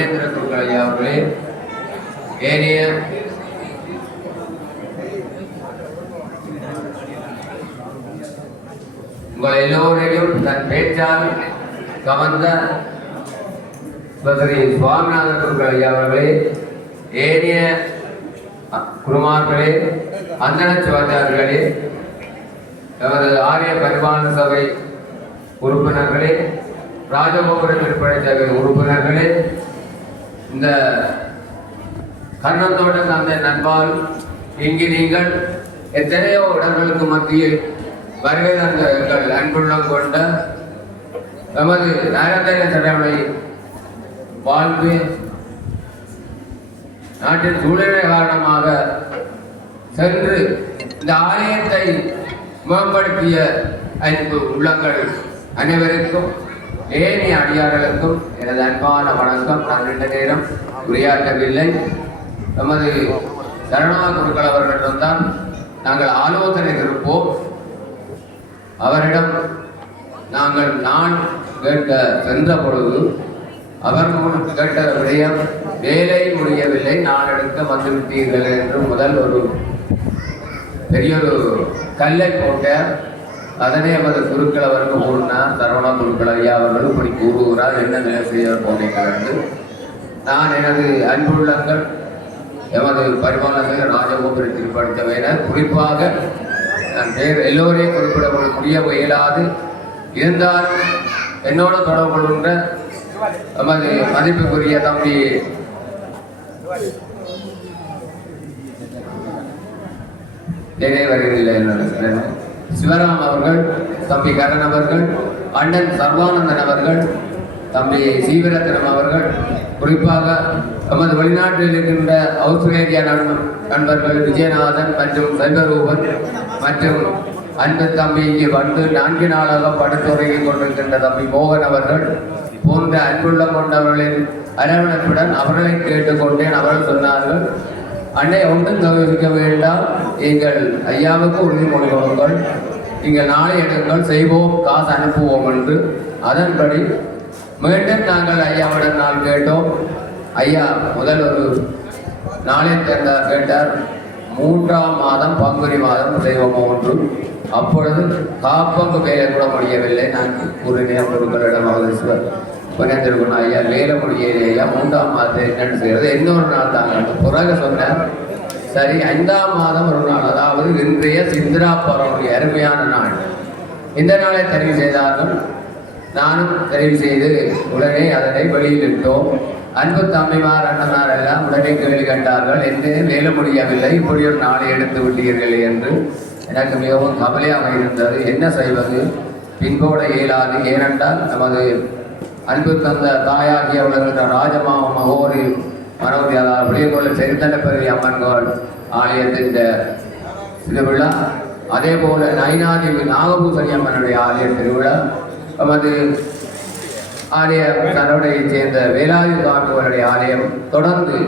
அவர்களே, ஏனைய உங்கள் எல்லோரையும் தன் பேச்சால் கவர்ந்த ஸ்ரீ சுவாமிநாதன் குருக்கள் ஐயா அவர்களே, ஏனைய குருமார்களே, அந்தன சிவாச்சாரியர்களே, நமது ஆரிய பரிபாலன சபை உறுப்பினர்களே, ராஜகோபுர திருப்பணி சபை உறுப்பினர்களே, இந்த கர்ணத்தோட தந்தை நண்பால் இங்கு நீங்கள் எத்தனையோ இடங்களுக்கு மத்தியில் வருகை தந்த எங்கள் அன்புள்ளம் கொண்ட நமது நரந்தர சடமலை வாழ்வு நாட்டின் சூழ்நிலை காரணமாக சென்று இந்த ஆலயத்தை மேம்படுத்திய அன்பு உள்ளங்கள் அனைவருக்கும் ஏனைய அடியார்களுக்கும் எனது அன்பான வணக்கம். நான் நீண்ட நேரம் உரையாற்றவில்லை. நமது சரணா குருக்கள் அவர்களிடம்தான் நாங்கள் ஆலோசனை இருப்போம். அவரிடம் நான் கேட்க சென்ற பொழுது அவர் கேட்ட விடயம் வேலை முடியவில்லை, நாளெடுக்க வந்துவிட்டீர்கள் என்று முதல் ஒரு பெரிய ஒரு கல்லை போட்ட. அதனை நமது குருக்கள் அவருக்கு கூறினார். சரவணா குருக்கள் ஐயா அவர்கள் இப்படி கூறுகிறார், என்ன நிலை செய்ய போனீர்கள். நான் எனது அன்புள்ளங்கள் எமது பரிமாணங்கள் ராஜகோபுரத்தில் படித்தவையினர் குறிப்பாக நான் பேர் எல்லோரையும் குறிப்பிட முடிய இயலாது. இருந்தாலும் என்னோட தொடர்பு கொள்கின்ற நமது மதிப்புக்குரிய தம்பி வருகிறதில்லை சிவராம் அவர்கள், தம்பி கரண் அவர்கள், அண்ணன் சர்வானந்தன் அவர்கள், தம்பி சீவரத்னம் அவர்கள், குறிப்பாக நமது வெளிநாட்டில் இருக்கின்ற ஆஸ்திரேலியா நண்பர்கள் விஜயநாதன் மற்றும் சைவரூபன் மற்றும் அன்பு தம்பி இங்கே வந்து 4 நாளாக படுத்துறையில் கொண்டிருக்கின்ற தம்பி மோகன் அவர்கள் போன்ற அன்புள்ள கொண்டவர்களின் அரவணைப்புடன் அவர்களை கேட்டுக்கொண்டேன். அவர்கள் சொன்னார்கள், அன்னை ஒன்றும் கவனிக்க வேண்டாம், எங்கள் ஐயாவுக்கு உறுதிமொழி கொடுங்கள், நீங்கள் நாளை எடுங்கள், செய்வோம், காசு அனுப்புவோம் என்று. அதன்படி மீண்டும் நாங்கள் ஐயாவிடம் நாள் கேட்டோம். ஐயா முதல் ஒரு நாளை தேர்ந்தார் கேட்டார். 3ஆம் மாதம் பங்குனி மாதம் செய்வோம் ஒன்று. அப்பொழுது காப்பங்கு வேலை கூட முடியவில்லை. நான் கூறினேன் குருக்களிடம் அவர்கள் புரிந்திருக்கணும், ஐயா வேலை முடியலை ஐயா, 3ஆம் மாதத்தை என்னென்னு செய்கிறது, இன்னொரு நாள் தாங்க பிறகு சொன்னார். சரி, 5ஆம் மாதம் ஒரு நாள், அதாவது இன்றைய சிந்திரா பரவடைய அருமையான நாள், இந்த நாளை தெரிவு செய்தார்கள். நானும் தெரிவு செய்து உடனே அதனை வெளியிட்டோம். அன்பு தம்பிமார் அண்ணனார் எல்லாம் உடனே கேள்வி கேட்டார்கள், என்ன வேலை முடியவில்லை, இப்படி ஒரு நாளை எடுத்து விட்டீர்கள் என்று. எனக்கு மிகவும் கவலையாக இருந்தது. என்ன செய்வது, பின்போட இயலாது. ஏனென்றால் நமது அன்பு தந்த தாயாகிய உலகின்ற ராஜமாவ மகோரி மனோதியாதார் விளையங்கோள் செருத்தனப்பெரிய அம்மன் கோள் ஆலயத்தின் திருவிழா, அதே போல நைனாதி நாகபூசணி அம்மனுடைய ஆலய திருவிழா, நமது ஆலய தன்னுடைய சேர்ந்த வேலாயுத சுவாமிகளுடைய ஆலயம் தொடர்ந்து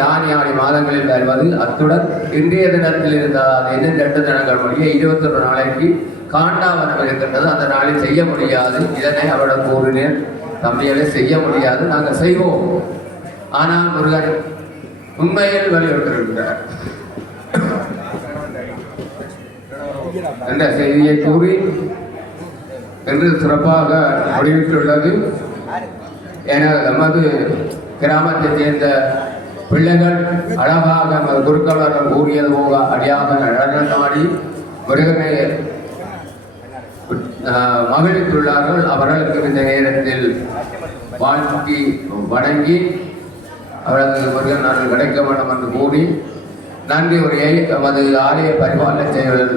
யானி ஆடி மாதங்களில் வருவது. அத்துடன் இன்றைய தினத்தில் இருந்தால் இன்னும் 2 தினங்கள் முடிய 21 நாளைக்கு காண்டாவனம் இருக்கின்றது. அந்த நாளில் செய்ய முடியாது. இதனை அவரிடம் கூறினேன், தம்பியவை செய்ய முடியாது, நாங்கள் செய்வோம். ஆனால் முருகன் உண்மையில் வலியுறுத்திருக்கிறார் என்ற செய்தியை கூறி என்று சிறப்பாக வெளியிட்டுள்ளது. என நமது கிராமத்தை சேர்ந்த பிள்ளைகள் அழகாக நமது குருக்கள் கூறியது போக அடியாக நடனமாடி முருகனை மகிழ்ந்துள்ளார்கள். அவர்களுக்கு இந்த நேரத்தில் வாழ்த்தி வணங்கி அவரது முருகன் நாங்கள் கிடைக்க வேண்டும் என்று கூறி நன்றி உரையை நமது ஆலய பரிபாலன செயலர்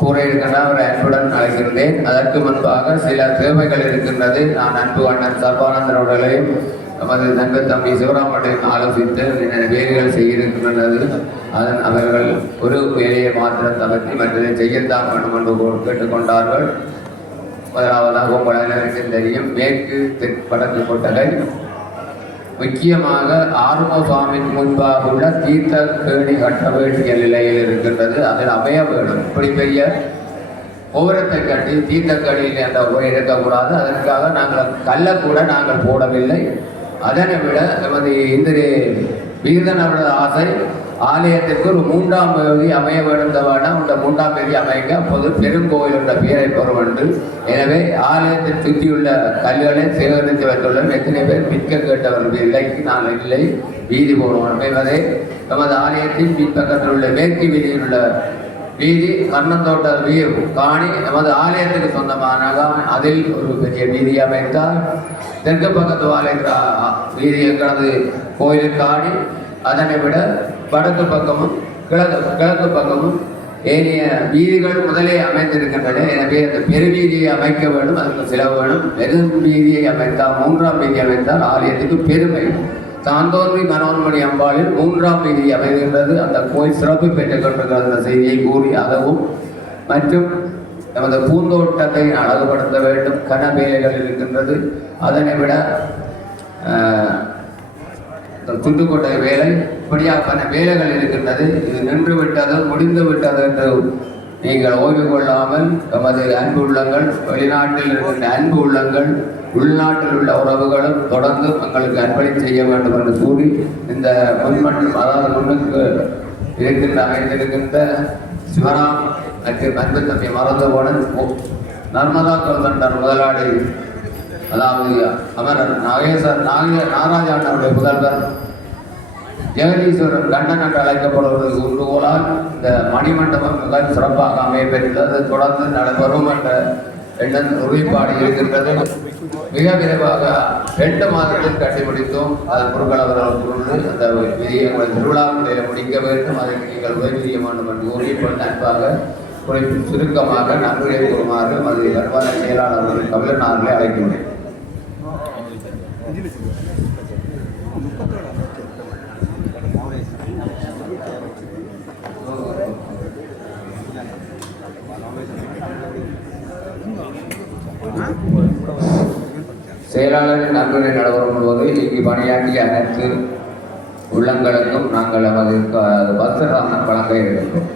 கூற இருக்கின்ற அவரை அன்புடன் அழைக்கின்றேன். அதற்கு முன்பாக சில தேவைகள் இருக்கின்றது. நான் அன்பு அண்ணன் சர்வானந்தன் அவர்களையும் நமது நண்பர் தம்பி சிவராமனையும் ஆலோசித்து வேலைகள் செய்ய இருக்கின்றது. அதன் அவர்கள் ஒரு வேலையை மாத்திரம் தவிர்த்து மற்றதை செய்யத்தான் வேண்டும் என்று கேட்டுக்கொண்டார்கள். முதலாவதாக உங்கள் அனைவருக்கும் தெரியும், மேற்கு வடக்கு கொட்டகை முக்கியமாக ஆறும சுவாமிக்கு முன்பாக உள்ள தீர்த்த கேணி கட்ட வேண்டிய நிலையில் இருக்கின்றது. அதில் அமைய வேண்டும். இப்படி பெரிய கோபுரத்தை கட்டி தீர்த்த கேணியில் என்ற முறை இருக்கக்கூடாது. அதற்காக நாங்கள் கல்லை கூட நாங்கள் போடவில்லை. அதனை விட நமது இந்த விருதனவரது ஆசை ஆலயத்திற்கு ஒரு 3ஆம் தேதி அமைய வேண்டுந்தவான இந்த 3ஆம் தேதி அமைக்க அப்போது பெருங்கோயில் என்ற பெயரை பெற வேண்டும். எனவே ஆலயத்தை சுற்றியுள்ள கல்விகளை சேகரித்து வைத்துள்ள எத்தனை பேர் மிக்க கேட்டவர்கள் இல்லைக்கு நான் இல்லை வீதி போடுவோம் என்பதை நமது ஆலயத்தின் பின்பக்கத்தில் உள்ள மேற்கு வீதியில் உள்ள வீதி கண்ணந்தோட்ட காணி நமது ஆலயத்துக்கு சொந்தமான அதில் ஒரு பெரிய வீதி அமைத்தால் தெற்கு பக்கத்து ஆலய வீதி எங்களது கோயில் காணி அதனை விட வடக்கு பக்கமும் கிழக்கு பக்கமும் ஏனைய வீதிகள் முதலே அமைந்திருக்கின்றன. எனவே அந்த பெருவீதியை அமைக்க வேண்டும், அதுக்கு செலவு வேணும். வெறும் வீதியை அமைத்தால் 3ஆம் வீதி அமைத்தால் ஆலயத்துக்கு பெருமை. தாந்தோன்றி மனோன்மணி அம்பாளில் 3ஆம் வீதி அமைகின்றது. அந்த கோயில் சிறப்பு பெற்றுக் கொண்டிருக்கிற அந்த செய்தியை கூறி அதவும் மற்றும் நமது பூந்தோட்டத்தை அழகுபடுத்த வேண்டும். கனவேலைகள் இருக்கின்றது. அதனை விட துண்டுக்கோட்டை வேலை இப்படியாக பல வேலைகள் இருக்கின்றது. இது நின்று விட்டது முடிந்து விட்டது என்று நீங்கள் ஓய்வு கொள்ளாமல் நமது அன்பு உள்ளங்கள், வெளிநாட்டில் இருக்கின்ற அன்பு உள்ளங்கள், உள்நாட்டில் உள்ள உறவுகளும் தொடர்ந்து மக்களுக்கு அர்ப்பணம் செய்ய வேண்டும் என்று கூறி இந்த முன்மட்டும் அதாவது முன்னுக்கு இருக்கின்ற அமைந்திருக்கின்ற சிவராம் மற்றும் அன்பு தம்பி மறந்து போன நர்மதா கொள்கண்டர் முதலாளி அதாவது அமரர் நாராயணனுடைய புதல்வர் ஜெகதீஸ்வரன் கண்ணன் என்று அழைக்கப்படுவதற்கு உண்டுகோலால் இந்த மணிமண்டபம் மிக சிறப்பாக அமையப்பெற்றது. தொடர்ந்து நடைபெறும் என்ற உறுதிப்பாடு இருக்கின்றது. மிக விரைவாக 2 மாதத்தில் கண்டுபிடித்தோம். அதன் பொருட்கள் அவர்கள் கொண்டு அந்த விதியை திருவிழாக்களில் முடிக்க வேண்டும். அதற்கு நீங்கள் உதவி செய்ய வேண்டும் என்று கூறி நண்பாக சுருக்கமாக நன்றியை கூறுமாறு அது வருமான செயலாளர்கள் கவிழனார்களை அழைக்கின்றேன். செயலாளரின் நன்றினை நடைபெறும் போது இங்கு பணியாற்றிய அனைத்து உள்ளங்களுக்கும் நாங்கள் நமது வஸ்திரதானம் வழங்க இருக்கின்றோம்.